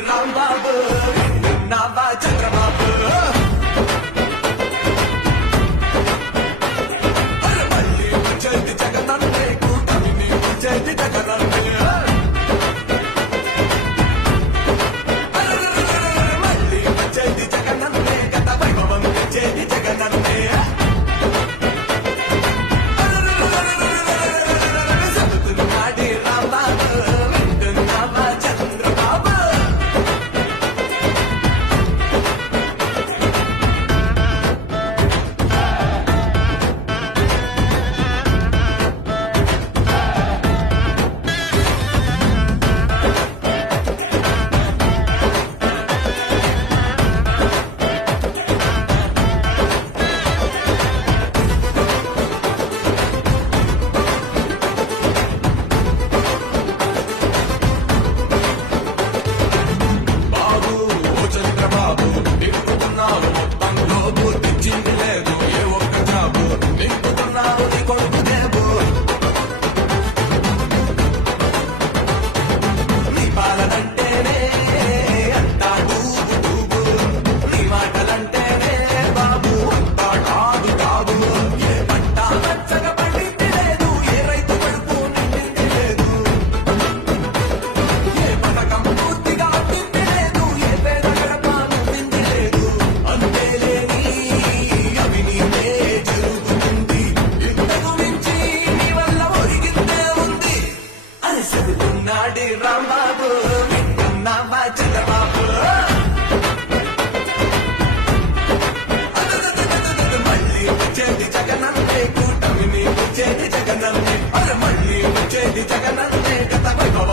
రాంబాబు నావా చంద్రబాబు మళ్ళీ వచ్చేది జగనన్నే కూటమిని వచ్చేది జగనన్నే మళ్ళీ వచ్చేది జగనన్నే గత వైభవం తెచ్చేది జగనన్నే చదువుతున్నాడి రాంబాబు వింటున్నావా చంద్రబాబు బాబు ఓ చంద్రబాబు నింపుతున్నావు మొత్తం లోపు తెచ్చింది లేదు ఏ ఒక్క జాబు నింపుతున్నావు నీ కొడుకు దేవు నీ పాలనంటేనే అంతా డూబు డూబు నీ మాటలంటేనే బాబు అంతా కాదు కాదు ఏ పంట మెచ్చగా పండింది లేదు ఏ రైతు కడుపు నిండింది లేదు ఏ పథకం పూర్తిగా అందింది లేదు ఏ పేద గడప నిండింది లేదు అంతేలేని అవినీతే జరుగుతుంది ఇంతకు మించి నీ వల్ల ఒరిగిందే ఉంది అని చెబుతున్నాడి రాంబాబు వింటున్నావా చంద్రబాబు మళ్ళీ వచ్చేది జగనన్నే కూటమిని వచ్చేది జగనన్నే మళ్ళీ వచ్చేది జగనన్నే గత వైభవం